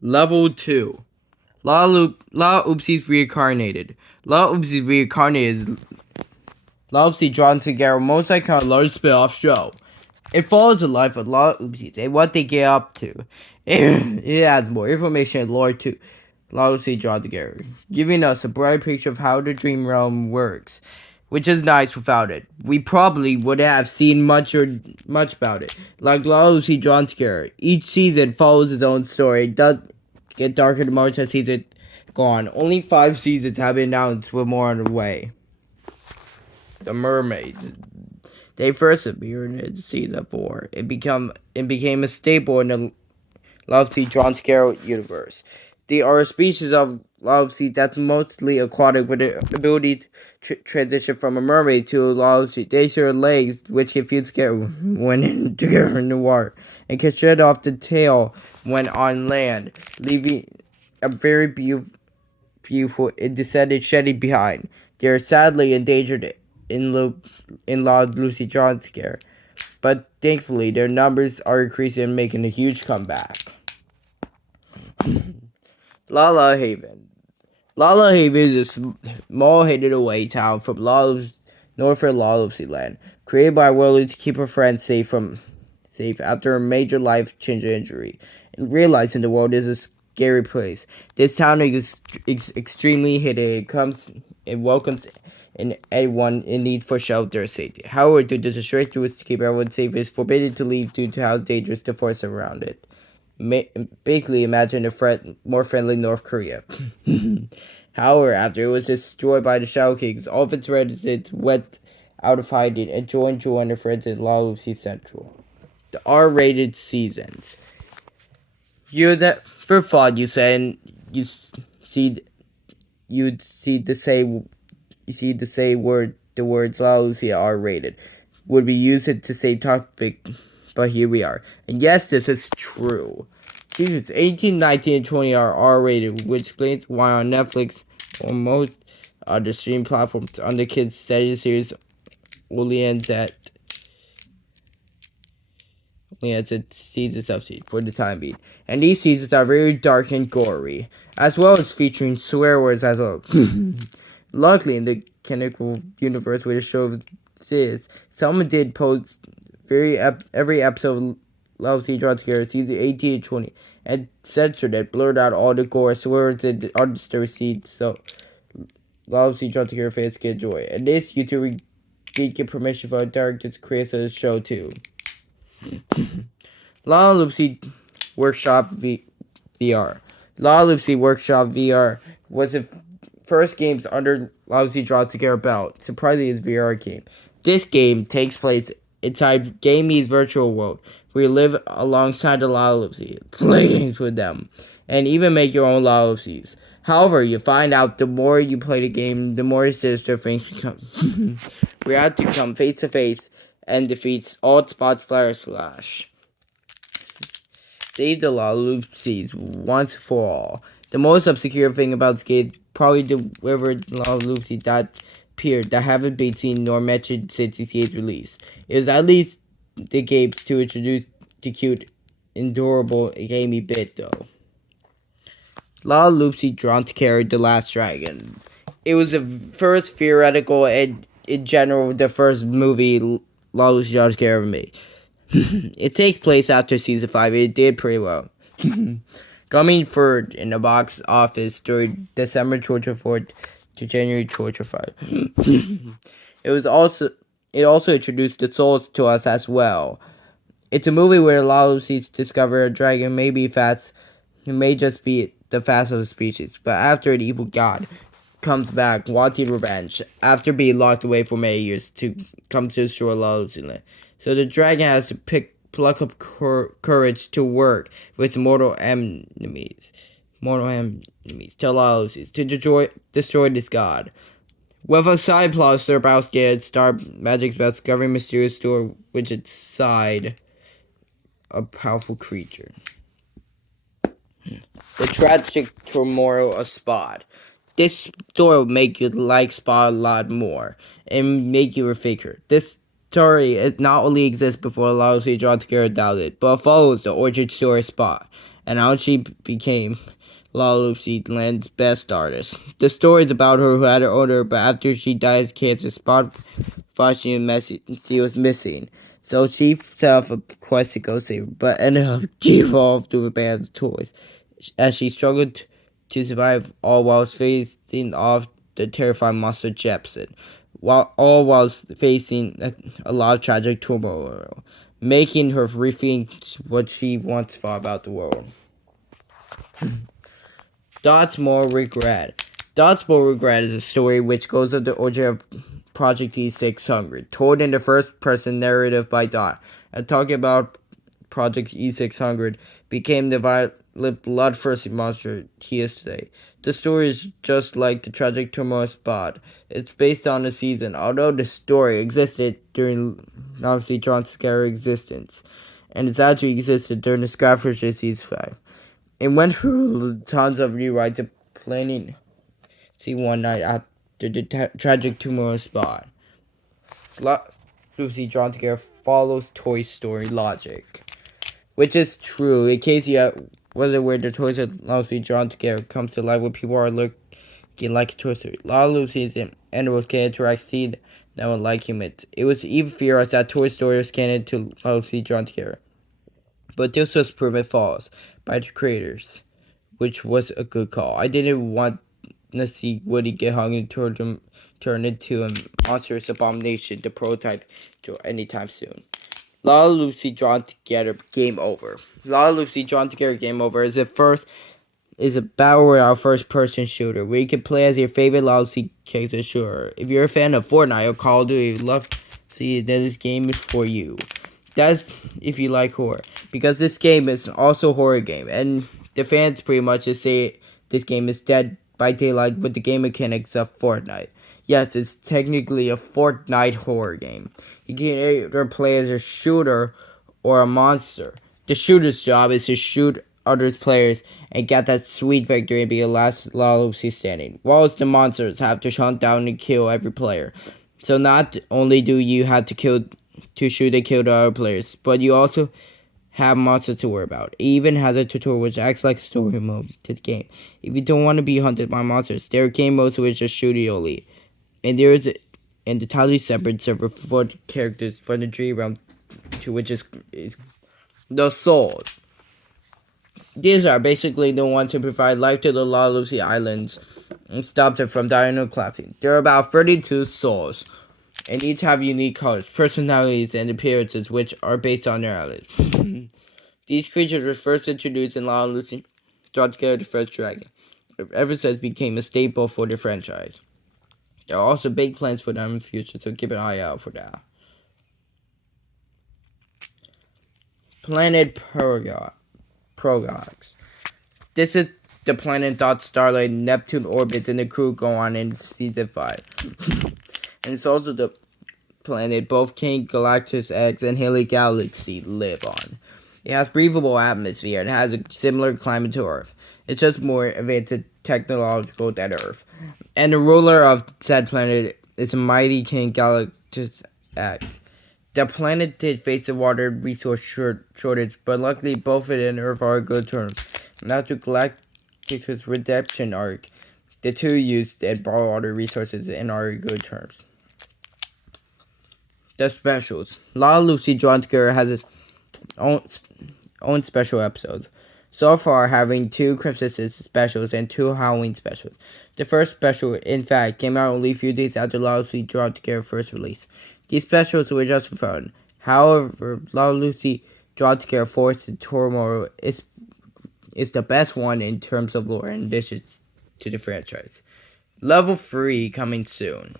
Level 2. Lalaloopsy's reincarnated. Lalaloopsy's reincarnated is Lalaloopsy drawn together most like a large spin-off show. It follows the life of Lalaloopsy and what they get up to. It adds more information and lore to Lalaloopsy drawn together, giving us a bright picture of how the dream realm works, which is nice without it. We probably would have seen much about it. Like Lalaloopsy drawn together, each season follows its own story. It does get darker the more as season gone. Only 5 seasons have been announced with more on the way. The Mermaids. They first appeared in season 4. It became a staple in the Lalaloopsy drawn together universe. They are a species of Lalaloopsy that's mostly aquatic with the ability to transition from a mermaid to a Lalaloopsy. They share legs, which can feel scary when together in the water, and can shed off the tail when on land, leaving a very beautiful descendant shedding behind. They are sadly endangered in Lalaloopsy drawn together, but thankfully their numbers are increasing and making a huge comeback. Lala Haven. Lala Haven is a small hidden away town from northern Lalaloopsy land, created by Willie to keep her friends safe after a major life-changing injury, and realizing the world is a scary place. This town is extremely hidden. It welcomes anyone in need for shelter or safety. However, due to the strict rules to keep everyone safe, it is forbidden to leave due to how dangerous the forest around it. Basically, imagine a more friendly North Korea. However, after it was destroyed by the Shadow Kings, all of its residents went out of hiding and joined their friends in Lalaloopsy Central. The R-rated seasons. You that for fun, you said see you'd see the say word the words Lalaloopsy are R-rated would be used to say topic, but here we are. And yes, this is true. Seasons 18, 19, and 20 are R-rated, which explains why on Netflix or most other streaming platforms on the kids' study series only ends at seasons of for the time being. And these seasons are very dark and gory, as well as featuring swear words as well. Luckily, in the canonical universe where the show is, someone did post every episode of Lalaloopsy drawn together, season 18 and 20, and censored it, blurred out all the gore, swear words, and undisturbed scenes, so Lalaloopsy drawn together fans can enjoy. And this YouTuber did get permission from the director to create the show too. Lalaloopsy Workshop VR. Lalaloopsy Workshop VR was the first games under Lalaloopsy drawn together belt. Surprisingly, it's VR game. This game takes place inside Gamey's virtual world, where you live alongside the Lalaloopsy, play games with them, and even make your own Lalaloopsies. However, you find out the more you play the game, the more sinister things become. We have to come face to face and defeats all Spot Splash. Save the Lalaloopsies once for all. The most obscure thing about this game probably the river Lalaloopsy that appeared that haven't been seen nor mentioned since its game's release. It was at least the games to introduce the cute, adorable, gamey bit though. Lalaloopsy drawn to carry the last dragon. It was the first theoretical and in general the first movie Lalaloopsy drawn to carry ever made. It takes place after season 5. It did pretty well. Coming third in the box office during December 24th to January 25th. It also introduced the souls to us as well. It's a movie where Lalaloopsy discover a dragon may be fast, it may just be the fastest of the species, but after an evil god comes back wanting revenge after being locked away for many years to come to destroy Lalaloopsy land. So the dragon has to pluck up courage to work with mortal enemies to Lalaloopsy to destroy this god. With a side plot, Sir Bouse gets star magic about discovering mysterious door which inside a powerful creature. The tragic turmoil of Spot. This story will make you like Spot a lot more and make you a faker. This story not only exists before Lalaloopsy drawn together without it, but follows the origin story of Spot and how she became Lalaloopsy Land's best artist. The story is about her who had her older, but after she died of cancer, Spot thought she was missing. So she set off a quest to go save her, but ended up devolved to a band of toys as she struggled to survive, all whilst facing off the terrifying monster Jepson, whilst facing a lot of tragic turmoil, making her rethink what she once thought about the world. Dot's More Regret. Dot's More Regret is a story which goes of the origin of Project E600, told in the first-person narrative by Dot. And talking about Project E600 became the violent, bloodthirsty monster he is today. The story is just like the tragic turmoil Spot. It's based on a season, although the story existed during obviously John's scary existence, and it's actually existed during the Skyfish Season 5. It went through tons of rewrites and planning. See one night after the tragic turmoil Spot. Lucy drawn together follows Toy Story logic, which is true. In case you wasn't aware, the toys that Lucy drawn together comes to life when people are looking like a Toy Story. Lalaloopsy and animals can interact, see them like humans. It was even theorized that Toy Story was canon to Lucy drawn together, but this was proven false by the creators, which was a good call. I didn't want to see Woody get hung and turn into a monstrous abomination, the prototype, anytime soon. Lalaloopsy Drawn Together Game Over. Lalaloopsy Drawn Together Game Over is a battle royale first-person shooter where you can play as your favorite Lalaloopsy character shooter. If you're a fan of Fortnite or Call of Duty, love to see that this game is for you. That's if you like horror, because this game is also a horror game, and the fans pretty much just say this game is Dead by Daylight with the game mechanics of Fortnite. Yes, it's technically a Fortnite horror game. You can either play as a shooter or a monster. The shooter's job is to shoot other players and get that sweet victory and be the last Lalaloopsy standing, whilst the monsters have to hunt down and kill every player. So not only do you have to shoot and kill the other players, but you also have monsters to worry about. It even has a tutorial which acts like a story mode to the game. If you don't want to be hunted by monsters, there are game modes which are shooting only. And there is an entirely separate server for the characters from the dream realm, to which is the souls. These are basically the ones who provide life to the Lalaloopsy Islands and stop them from dying or collapsing. There are about 32 souls, and each have unique colors, personalities, and appearances which are based on their islands. These creatures were first introduced in Lalaloopsy, Drawn Together the First Dragon. Ever since became a staple for the franchise. There are also big plans for them in the future, so keep an eye out for that. Planet Progox. This is the planet Dot Starlight Neptune orbits and the crew go on in Season 5. And it's also the planet both King Galactus X and Haley Galaxy live on. It has breathable atmosphere and has a similar climate to Earth. It's just more advanced technological than Earth. And the ruler of said planet is a mighty King Galactus X. The planet did face a water resource shortage, but luckily both it and Earth are on good terms. And after Galactus' redemption arc, the two used and borrowed water resources and are in good terms. The specials. Lalaloopsy Drawn Together has its own special episodes. So far, having 2 Christmas specials and 2 Halloween specials. The first special, in fact, came out only a few days after Lalaloopsy Drawn Together first release. These specials were just for fun. However, Lalaloopsy Drawn Together Force and Turmoil is the best one in terms of lore and additions to the franchise. Level 3 coming soon.